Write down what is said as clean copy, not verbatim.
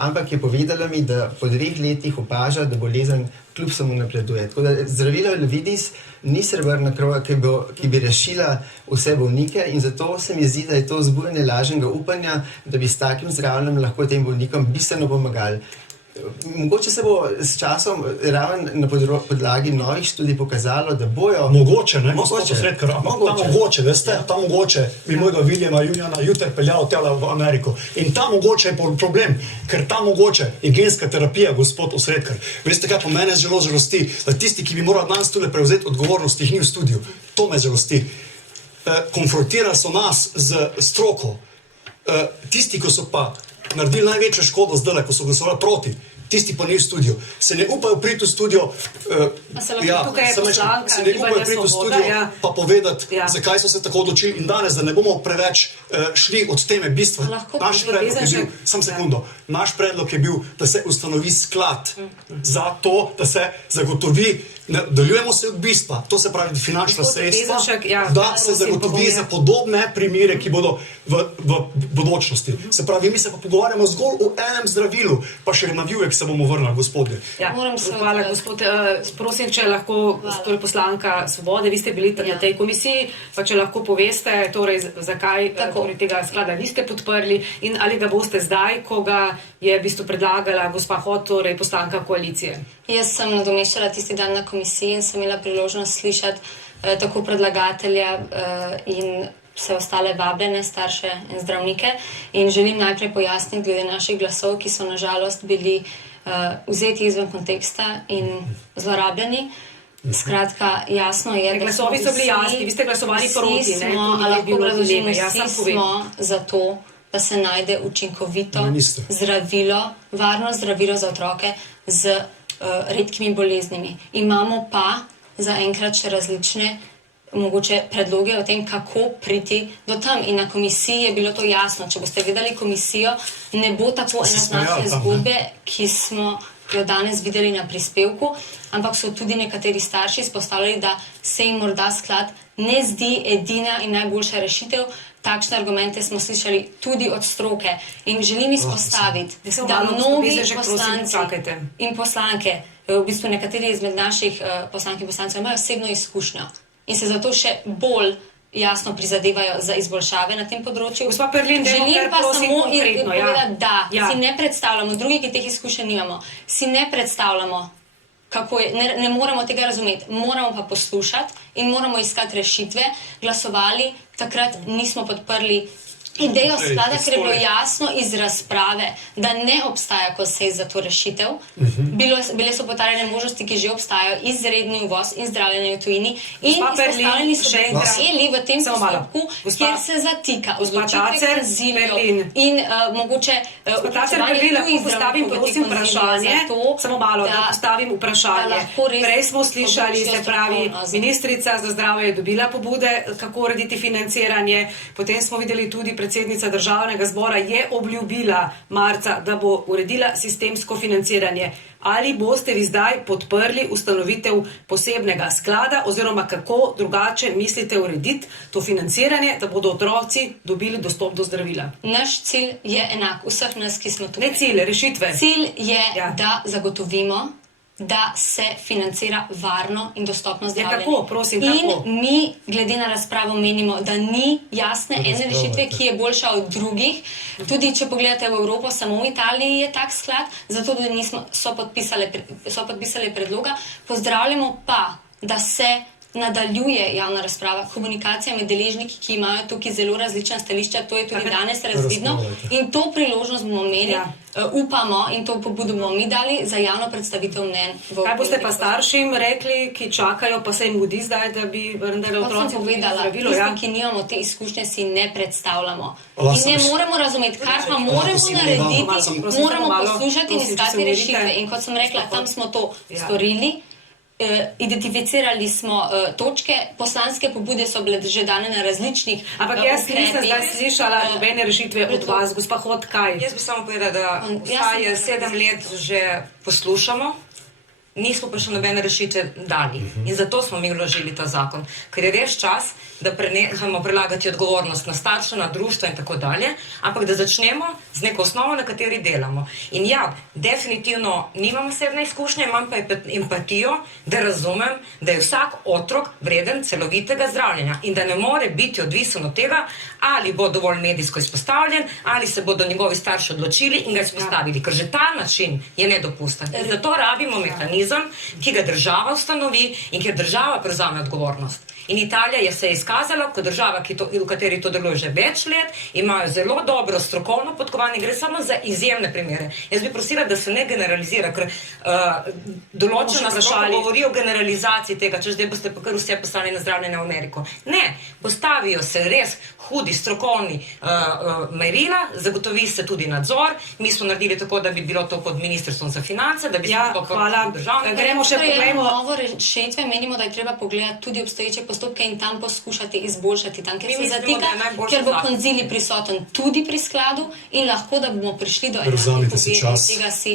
ampak je povedala mi, da po 2 letih opaža, da bolezen kljub samo napreduje. Tako da zdravilo Elevidis ni srebrna krova, ki bi rešila vse bolnike in zato se mi zdi, da je to vzbujanje lažnega upanja, da bi s takim zdravljenjem lahko tem bolnikom bistveno pomagali. Mogoče se bo s časom raven na podlagi novih študij pokazalo, da bojo... Mogoče, ne? Mogoče, veste, ta mogoče bi mojega Viljama Junijana jutri peljal tela v Ameriko. In ta mogoče je problem, ker ta mogoče je genska terapija, gospod Osredkar. Veste, kaj po mene zelo žalosti, da tisti, ki bi morali danes tule prevzeti odgovornost, jih ni v studiu. To me žalosti. Konfrontirali so nas z stroko. Tisti, ko so pa naredili največjo škodo zdaj, ko so glasovali proti, tisti pa ni v studiu. Se ne upajo priti v studio, pa povedati, zakaj so se tako odločili in danes, da ne bomo preveč šli od teme bistva. Naš predlog je bil, da se ustanovi sklad za to, da se zagotovi, nadaljujemo se od bistva, to se pravi finančna sredstva, da se zagotovi za podobne primere, ki bodo v bodočnosti. Se pravi, mi se pa pogovarjamo zgolj o enem zdravilu, pa še na vijek se bomo vrnili, gospodje. Hvala, gospod. Prosim, če lahko, poslanka Svobode, vi ste bili na tej komisiji, pa če lahko poveste, zakaj tega sklada niste podprli in ali ga boste zdaj, ko ga je v bistvu predlagala gospa Hot, torej poslanka koalicije. Jaz sem nadomeščala tisti dan na komisiji in sem imela priložnost slišati tako predlagatelja in vse ostale vabljene starše in zdravnike in želim najprej pojasniti glede naših glasov, ki so nažalost bili vzeti izven konteksta in zlorabljeni. Skratka, jasno je, da glasovi so bili jasni, vi ste glasovali proti, ne? Vsi smo za to, da se najde učinkovito zdravilo, varno zdravilo za otroke z redkimi boleznimi. Imamo pa zaenkrat še različne mogoče predloge o tem, kako priti do tam. In na komisiji je bilo to jasno. Če boste gledali komisijo, ne bo tako enoznačne zgodbe, ki smo jo danes videli na prispevku, ampak so tudi nekateri starši izpostavljali, da se jim morda sklad ne zdi edina in najboljša rešitev. Takšne argumente smo slišali tudi od stroke in želim izpostaviti, da mnogi poslanci in poslanke, v bistvu nekateri izmed naših poslank in poslancev imajo osebno izkušnjo in se zato še bolj jasno prizadevajo za izboljšave na tem področju. Želim pa samo povedati, da si ne predstavljamo, drugi, ki teh izkušenj nimamo, si ne predstavljamo, kako je, ne moramo tega razumeti, moramo pa poslušati in moramo iskati rešitve. Glasovali, takrat nismo podprli idejo sklada, ker je bilo jasno iz razprave, da ne obstaja konsens za to rešitev. Bile so potrjene možnosti, ki že obstajajo, izredni uvoz in zdravljenje v tujini in izpostavljeni so bili v tem postopku, kjer se zatika odločitve Brazilijo in mogoče postavim vprašanje, samo malo, da postavim vprašanje. Prej smo slišali, se pravi, ministrica za zdravje je dobila pobude, kako urediti financiranje, potem smo videli tudi predsednica Državnega zbora je obljubila marca, da bo uredila sistemsko financiranje. Ali boste vi zdaj podprli ustanovitev posebnega sklada oziroma kako drugače mislite urediti to financiranje, da bodo otroci dobili dostop do zdravila? Naš cilj je enak vseh nas, ki smo tukaj. Ne cilj, rešitve. Cilj je, da zagotovimo, da se financira varno in dostopno zdravljenje. Kako? Prosim, kako? In mi, glede na razpravo, menimo, da ni jasne ene rešitve, ki je boljša od drugih. Tudi, če pogledate v Evropo, samo v Italiji je tak sklad, zato tudi so podpisali predloga. Pozdravljamo pa, da se nadaljuje javna razprava, komunikacija med deležniki, ki imajo tukaj zelo različna stališča, to je tudi danes razvidno in to priložnost bomo imeli, upamo in to pobudo bomo mi dali za javno predstavitev mnenj. Kaj boste pa staršim rekli, ki čakajo, pa se jim mudi zdaj, da bi vendar otroci dobili zdravilo? Tisti, ki nimamo te izkušnje, si ne predstavljamo. In ne moremo razumeti, kar pa moramo narediti, moramo poslušati in iskati rešitve. In kot sem rekla, tam smo to storili. Identificirali smo točke, poslanske pobude so bile že dane na različnih ampak jaz nisem zdaj slišala nobene rešitve od vas, gospa Hot, kaj? Jaz bi samo povedala, da vsaj 7 let že poslušamo nismo pa še nobene rešitve dali. In zato smo mi vložili ta zakon. Ker je res čas, da prenehamo prelagati odgovornost na starše, na društvo in tako dalje, ampak da začnemo z neko osnovo, na kateri delamo. In ja, definitivno nimam osebne izkušnje, imam pa empatijo, da razumem, da je vsak otrok vreden celovitega zdravljenja in da ne more biti odvisen od tega, ali bo dovolj medijsko izpostavljen, ali se bodo njegovi starši odločili in ga izpostavili. Ker že ta način je nedopusten. Zato rabimo mehanizem, ki ga država ustanovi in kjer država prevzame odgovornost. In Italija se je izkazala kot država, v kateri to deluje že več let, imajo zelo dobro strokovno podkovanje, gre samo za izjemne primere. Jaz bi prosila, da se ne generalizira, ker določena stroka govori o generalizaciji tega, če zdaj boste pa kar vse poslali na zdravljenje v Ameriko. Ne, postavijo se res hudi strokovni merila, zagotovi se tudi nadzor. Mi smo naredili tako, da bi bilo to pod Ministrstvom za finance, da bi se to pod državnim. Gremo še pogledamo novo rešitve, menimo, da je treba pogledati tudi obstoječe postopke in tam poskušati izboljšati, tam, kjer se zatika, ker bo konzilij prisoten tudi pri skladu in lahko, da bomo prišli do enakih pobed, tega si